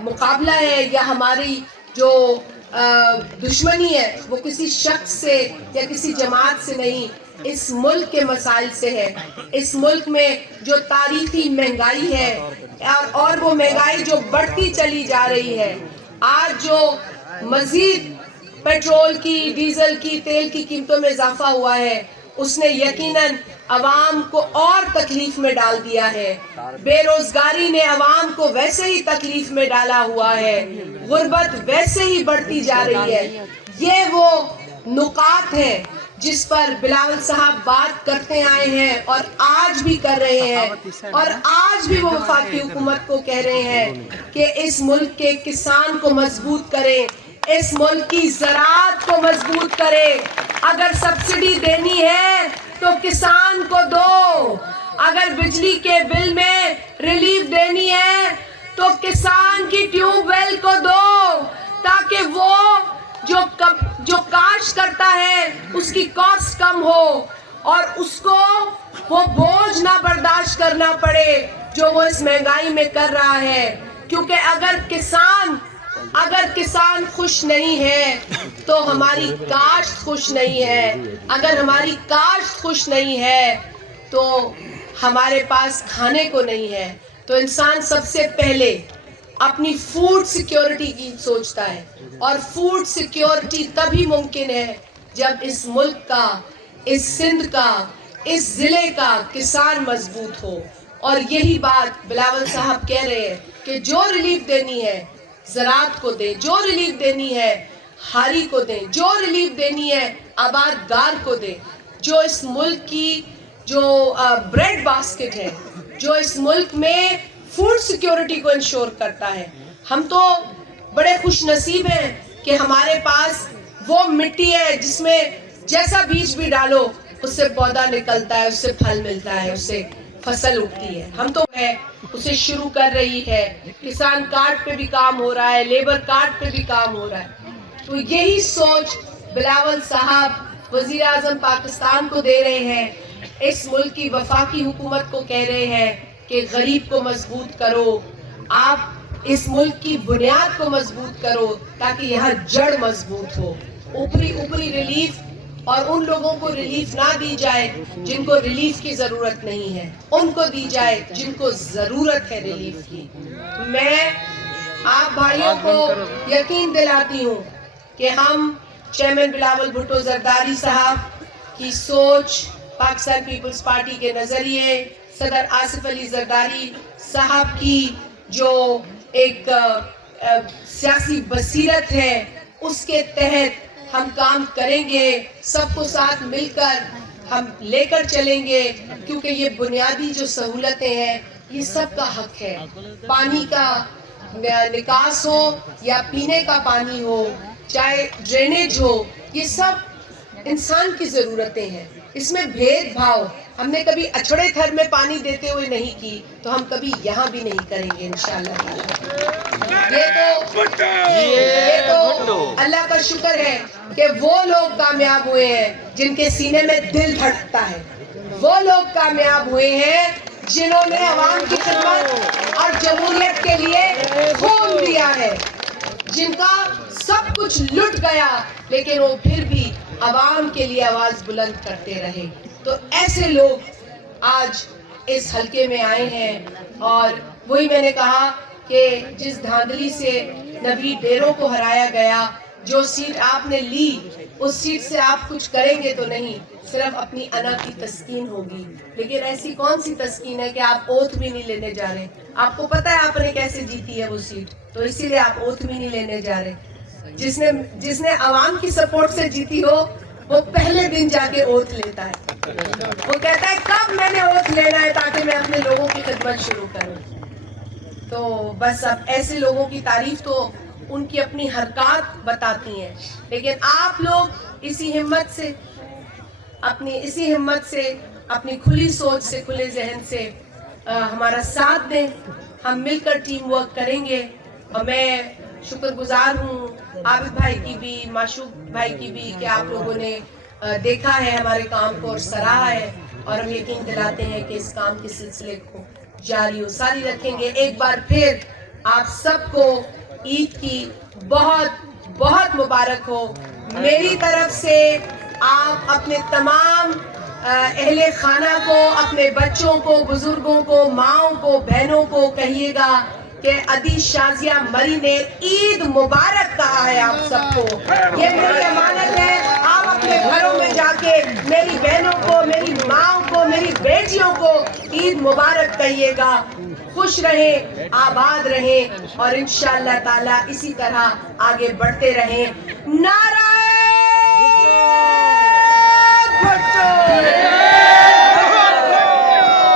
مقابلہ ہے یا ہماری جو دشمنی ہے وہ کسی شخص سے یا کسی جماعت سے نہیں، اس ملک کے مسائل سے ہے. اس ملک میں جو تاریخی مہنگائی ہے اور وہ مہنگائی جو بڑھتی چلی جا رہی ہے، آج جو مزید پیٹرول کی، ڈیزل کی، تیل کی قیمتوں میں اضافہ ہوا ہے، اس نے یقیناً عوام کو اور تکلیف میں ڈال دیا ہے. بے روزگاری نے عوام کو ویسے ہی تکلیف میں ڈالا ہوا ہے، غربت ویسے ہی بڑھتی جا رہی ہے. یہ وہ نکات ہیں جس پر بلاول صاحب بات کرتے آئے ہیں اور آج بھی کر رہے ہیں، اور آج بھی وہ وفاقی حکومت کو کہہ رہے ہیں کہ اس ملک کے کسان کو مضبوط کریں، اس ملک کی زراعت کو مضبوط کریں. اگر سبسڈی دینی ہے تو کسان کو دو، اگر بجلی کے بل میں ریلیف دینی ہے تو کسان کی ٹیوب ویل کو دو، تاکہ وہ جو کاشت کرتا ہے اس کی کاسٹ کم ہو اور اس کو وہ بوجھ نہ برداشت کرنا پڑے جو وہ اس مہنگائی میں کر رہا ہے. کیونکہ اگر کسان خوش نہیں ہے تو ہماری کاشت خوش نہیں ہے، اگر ہماری کاشت خوش نہیں ہے تو ہمارے پاس کھانے کو نہیں ہے. تو انسان سب سے پہلے اپنی فوڈ سیکیورٹی کی سوچتا ہے، اور فوڈ سیکیورٹی تبھی ممکن ہے جب اس ملک کا، اس سندھ کا، اس ضلع کا کسان مضبوط ہو. اور یہی بات بلاول صاحب کہہ رہے ہیں کہ جو ریلیف دینی ہے زراعت کو دیں، جو ریلیف دینی ہے ہاری کو دیں، جو ریلیف دینی ہے آباد گار کو دیں. جو اس ملک کی جو بریڈ باسکٹ ہے، جو اس ملک میں فوڈ سیکیورٹی کو انشور کرتا ہے. ہم تو بڑے خوش نصیب ہیں کہ ہمارے پاس وہ مٹی ہے جس میں جیسا بیج بھی ڈالو اس سے پودا نکلتا ہے، اس سے پھل ملتا ہے، اس سے فصل اگتی ہے. ہم تو ہے اسے شروع کر رہی ہے. کسان کارڈ پہ بھی کام ہو رہا ہے، لیبر کارڈ پہ بھی کام ہو رہا ہے. تو یہی سوچ بلاول صاحب وزیر اعظم پاکستان کو دے رہے ہیں، اس ملک کی وفاقی حکومت کو کہہ رہے ہیں کہ غریب کو مضبوط کرو، آپ اس ملک کی بنیاد کو مضبوط کرو تاکہ یہاں جڑ مضبوط ہو. اوپری ریلیف اور ان لوگوں کو ریلیف نہ دی جائے جن کو ریلیف کی ضرورت نہیں ہے، ان کو دی جائے جن کو ضرورت ہے ریلیف کی. میں آپ بھائیوں کو یقین دلاتی ہوں کہ ہم چیئرمین بلاول بھٹو زرداری صاحب کی سوچ، پاکستان پیپلز پارٹی کے نظریے، صدر آصف علی زرداری صاحب کی جو ایک سیاسی بصیرت ہے، اس کے تحت ہم کام کریں گے. سب کو ساتھ مل کر ہم لے کر چلیں گے، کیونکہ یہ بنیادی جو سہولتیں ہیں یہ سب کا حق ہے. پانی کا نکاس ہو یا پینے کا پانی ہو، چاہے ڈرینیج ہو، یہ سب انسان کی ضرورتیں ہیں. اس میں بھید بھاؤ ہم نے کبھی اچھڑے تھر میں پانی دیتے ہوئے نہیں کی، تو ہم کبھی یہاں بھی نہیں کریں گے انشاءاللہ. یہ تو اللہ کا شکر ہے کہ وہ لوگ کامیاب ہوئے ہیں جن کے سینے میں دل دھڑکتا ہے، وہ لوگ کامیاب ہوئے ہیں جنہوں نے عوام کی خدمت اور جمہوریت کے لیے خون دیا ہے، جن کا سب کچھ لٹ گیا لیکن وہ پھر بھی عوام کے لیے آواز بلند کرتے رہے. تو ایسے لوگ آج اس حلقے میں آئے ہیں، اور وہی میں نے کہا کہ جس دھاندلی سے نوید ڈیرو کو ہرایا گیا، جو سیٹ آپ نے لی اس سیٹ سے آپ کچھ کریں گے تو نہیں، صرف اپنی انا کی تسکین ہوگی. لیکن ایسی کون سی تسکین ہے کہ آپ اوتھ بھی نہیں لینے جا رہے؟ آپ کو پتہ ہے آپ نے کیسے جیتی ہے وہ سیٹ، تو اسی لیے آپ اوتھ بھی نہیں لینے جا رہے. جس نے عوام کی سپورٹ سے جیتی ہو وہ پہلے دن جا کے اوتھ لیتا ہے، وہ کہتا ہے کب میں نے اوتھ لینا ہے تاکہ میں اپنے لوگوں کی خدمت شروع کروں. تو بس اب ایسے لوگوں کی تعریف تو ان کی اپنی حرکات بتاتی ہیں، لیکن آپ لوگ اسی ہمت سے اپنی کھلی سوچ سے، کھلے ذہن سے ہمارا ساتھ دیں. ہم مل کر ٹیم ورک کریں گے. اور میں شکر گزار ہوں عابد بھائی کی بھی، معشوق بھائی کی بھی، کہ آپ لوگوں نے دیکھا ہے ہمارے کام کو اور سراہا ہے، اور ہم یقین دلاتے ہیں کہ اس کام کے سلسلے کو جاری و ساری رکھیں گے. ایک بار پھر آپ سب کو عید کی بہت بہت مبارک ہو. میری طرف سے آپ اپنے تمام اہل خانہ کو، اپنے بچوں کو، بزرگوں کو، ماؤں کو، بہنوں کو کہیے گا کہ عدی شازیہ مری نے عید مبارک کہا ہے آپ سب کو. یہ میری امانت ہے. آپ اپنے گھروں میں جا کے میری بہنوں کو، میری ماؤں کو، میری بیٹیوں کو عید مبارک کہیے گا. خوش رہیں، آباد رہیں اور انشاءاللہ تعالی اسی طرح آگے بڑھتے رہیں. نعرہ